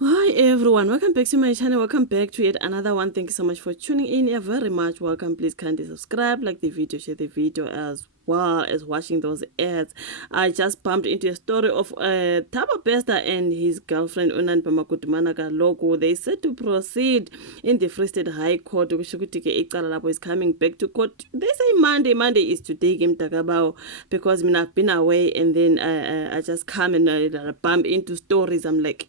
Hi everyone, welcome back to my channel. Welcome back to yet another one. Thank you so much for tuning in. You're very much welcome. Please kindly subscribe, like the video, share the video as well as watching those ads. I just bumped into a story of Thabo Bester and his girlfriend Nandipa Magudumana Logo. They said to proceed in the Free State High Court. Is coming back to court. They say Monday. Monday is today game Takabao because I've been away and then I just come and bump into stories. I'm like,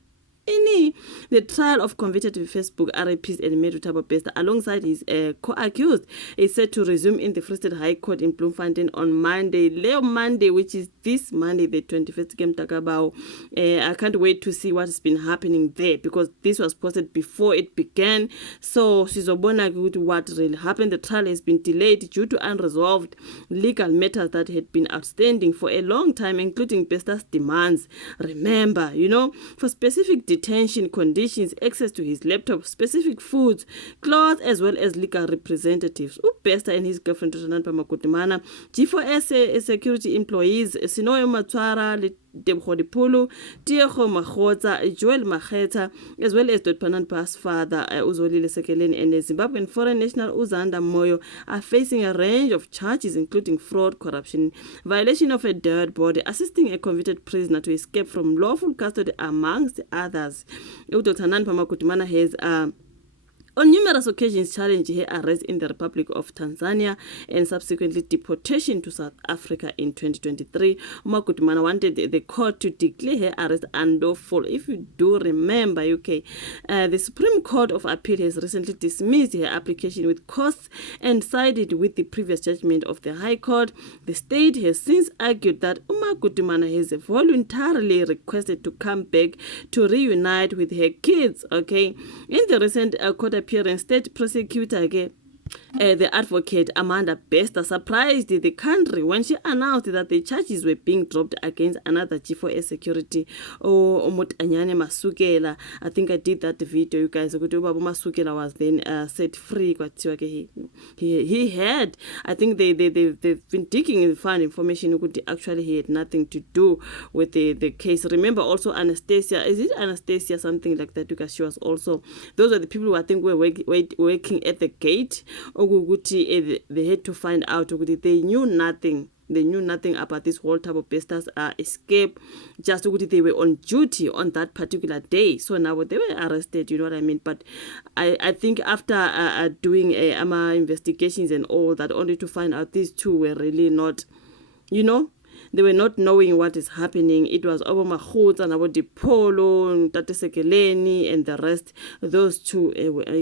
the trial of convicted Facebook RAPs and Medu Thabo Bester alongside his co-accused is set to resume in the Free State High Court in Bloemfontein on Monday, Leo Monday, which is this Monday, the 21st game Takabao. I can't wait to see what has been happening there because this was posted before it began. So Sizobona what really happened. The trial has been delayed due to unresolved legal matters that had been outstanding for a long time, including Bester's demands. Remember, for specific detention conditions, access to his laptop, specific foods, clothes, as well as legal representatives. Bester and his girlfriend Nandipa Magudumana, G4S security employees, Sinoyo Matwara, Debho Dipolo, Diego Mahota, Joel Maheta, as well as Nandipa's father, Uzolile Sekeleni, and the Zimbabwean foreign national Uzanda Moyo are facing a range of charges, including fraud, corruption, violation of a dead body, assisting a convicted prisoner to escape from lawful custody, amongst others. Dr. Nandipa Magudumana has on numerous occasions challenged her arrest in the Republic of Tanzania and subsequently deportation to South Africa in 2023. Magudumana wanted the court to declare her arrest unlawful. If you do remember, UK, the Supreme Court of Appeal has recently dismissed her application with costs and sided with the previous judgment of the High Court. The state has since argued that Magudumana has voluntarily requested to come back to reunite with her kids. Okay, in the recent court appearance, state prosecutor the advocate Amanda Bester surprised the country when she announced that the charges were being dropped against another G4S security, Mutanyane Masukela. I think I did that video, you guys. Masukela was then set free. He had, I think they've been digging in fun information. Actually, he had nothing to do with the case. Remember also Anastasia, is it Anastasia, something like that, because she was also, those are the people who I think were working at the gate. They had to find out. They knew nothing. They knew nothing about this whole Thabo Bester's escape. Just they were on duty on that particular day. So now they were arrested, you know what I mean? But I think after doing investigations and all that, only to find out these two were really not, they were not knowing what is happening. It was Obama Mahota and Roodeport, Tate Sekeleni, and the rest. Those two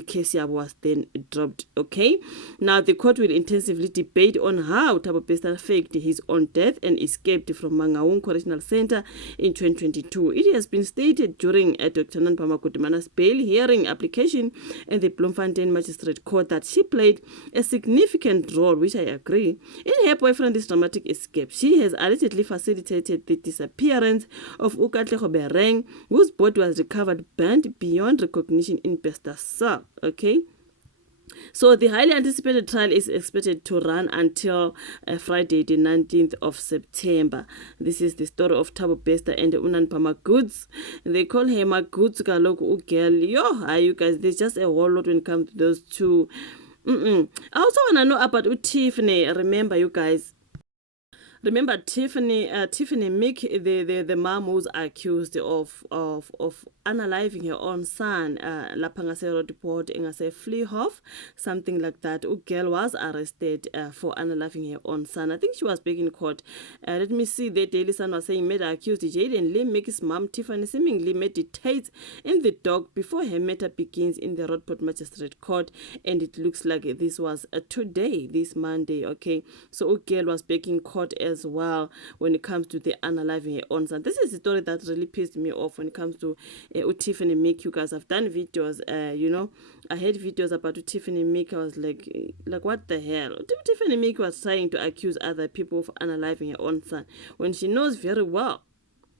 case was then dropped. Okay. Now the court will intensively debate on how Thabo Bester faked his own death and escaped from Mangaung Correctional Center in 2022. It has been stated during Dr. Nandipa Magudumana's bail hearing application in the Bloemfontein Magistrate Court that she played a significant role, which I agree, in her boyfriend's dramatic escape. She has allegedly facilitated the disappearance of Ukatleho Bereng, whose body was recovered burnt beyond recognition in Bester's cell. Okay. So the highly anticipated trial is expected to run until Friday, the 19th of September. This is the story of Thabo Bester and Nandipa Maguds. They call her Maguds Kaloku girl. You guys, there's just a whole lot when it comes to those two. I also want to know about Tiffany. Remember, you guys. Remember Tiffany Meek, the mom who's accused of unaliving her own son, lapha ngase Roodeport ngase Vliehof, something like that. A girl was arrested for unaliving her own son. I think she was back in court. Let me see. The Daily Sun was saying murder accused Jaden Lee Meek's mom Tiffany seemingly meditates in the dock before her matter begins in the Roodeport Magistrate Court, and it looks like this was today, this Monday. Okay, so a girl was back in court as well when it comes to the unaliving her own son. This is the story that really pissed me off when it comes to Tiffany Meek. You guys, I've done videos, I had videos about Tiffany Meek. I was like what the hell? Tiffany Meek was trying to accuse other people of unaliving her own son when she knows very well,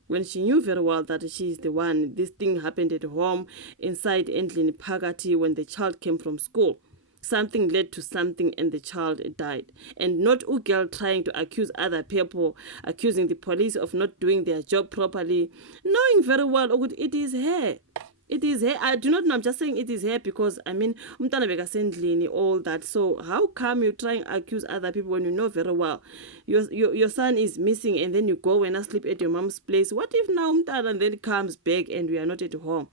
when she knew very well that she is the one. This thing happened at home inside Endlin Pagati when the child came from school. Something led to something and the child died. And not a girl trying to accuse other people, accusing the police of not doing their job properly, knowing very well it is her. It is her. I do not know. I'm just saying it is her because, I mean, umntana bekasendlini, all that. So how come you try and accuse other people when you know very well your son is missing, and then you go and sleep at your mom's place? What if now umntana then comes back and we are not at home?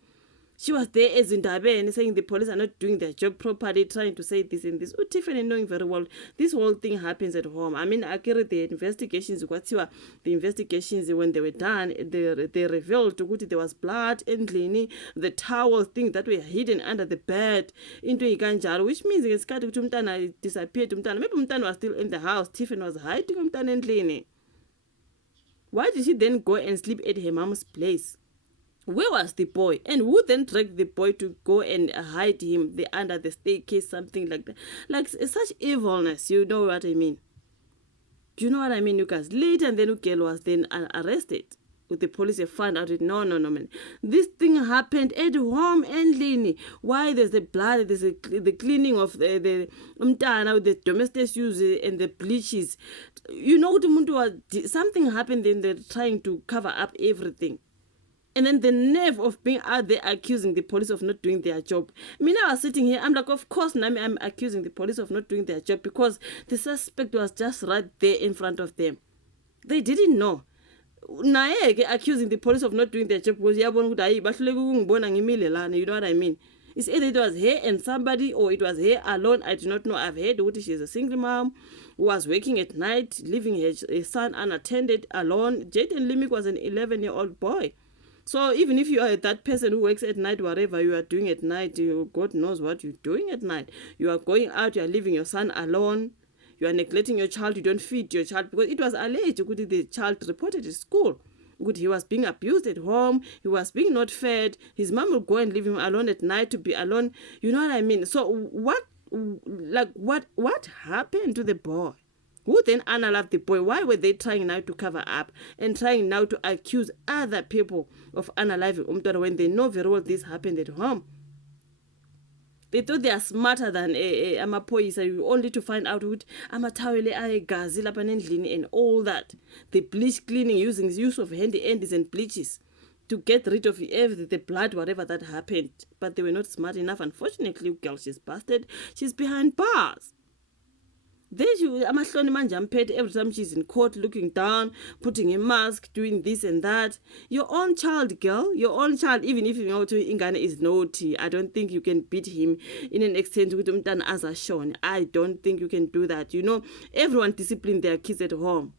She was there as in Dabe saying the police are not doing their job properly, trying to say this and this. Oh, Tiffany knowing very well this whole thing happens at home. I mean, I carry the investigations, the investigations when they were done, they revealed there was blood and the towel thing that were hidden under the bed into Ikanjaro, which means it's got to umntana disappeared. Maybe umntana was still in the house. Tiffany was hiding umntana and why did she then go and sleep at her mom's place? Where was the boy? And who then dragged the boy to go and hide him under the staircase, something like that? Like such evilness, you know what I mean? Do you know what I mean, you guys? Later, and then Ugel was then arrested. With the police, they found out, no, man. This thing happened at home endly. Why there's the blood, there's the cleaning of the umtana with the domestic use and the bleaches. You know, something happened, then they're trying to cover up everything. And then the nerve of being out there accusing the police of not doing their job. I mean, I was sitting here, I'm like, of course, Nami, I'm accusing the police of not doing their job because the suspect was just right there in front of them. They didn't know. Nae accusing the police of not doing their job because you know what I mean? It's either it was her and somebody or it was her alone. I do not know. I've heard that she's a single mom who was working at night, leaving her son unattended alone. Jaden Limik was an 11-year-old boy. So even if you are that person who works at night, whatever you are doing at night, God knows what you're doing at night. You are going out, you are leaving your son alone, you are neglecting your child, you don't feed your child, because it was alleged the child reported at school. He was being abused at home, he was being not fed, his mom will go and leave him alone at night to be alone. You know what I mean? So what happened to the boy? Who then unalived the boy? Why were they trying now to cover up and trying now to accuse other people of unaliving umntwana when they know very well this happened at home? They thought they are smarter than amapoyisa, only to find out ukuthi amathawele ayegazi lapha endlini and all that. The bleach cleaning using the use of handy andies and bleaches to get rid of everything, the blood, whatever that happened. But they were not smart enough. Unfortunately, girl, she's busted. She's behind bars. Amahloni manje amphethe every time she's in court, looking down, putting a mask, doing this and that. Your own child, girl, your own child, even if you know ingane is naughty, I don't think you can beat him in an extent with umntana as a shown. I don't think you can do that. You know, everyone discipline their kids at home.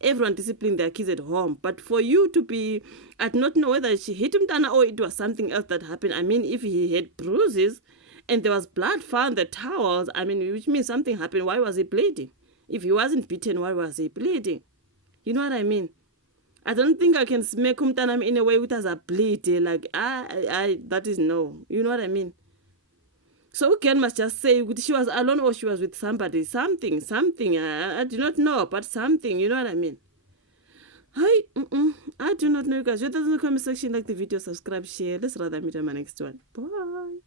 Everyone discipline their kids at home. But for you to be, I do not know whether she hit umntana or it was something else that happened. I mean, if he had bruises, and there was blood found, the towels, I mean, which means something happened. Why was he bleeding? If he wasn't beaten, why was he bleeding? You know what I mean? I don't think I can smack umntana in a way with as a bleed. Like, that is no. You know what I mean? So again, must just say, she was alone or she was with somebody. Something. I do not know, but something. You know what I mean? I do not know, you guys. Your thoughts in the comment section, like the video, subscribe, share. Let's rather meet on my next one. Bye.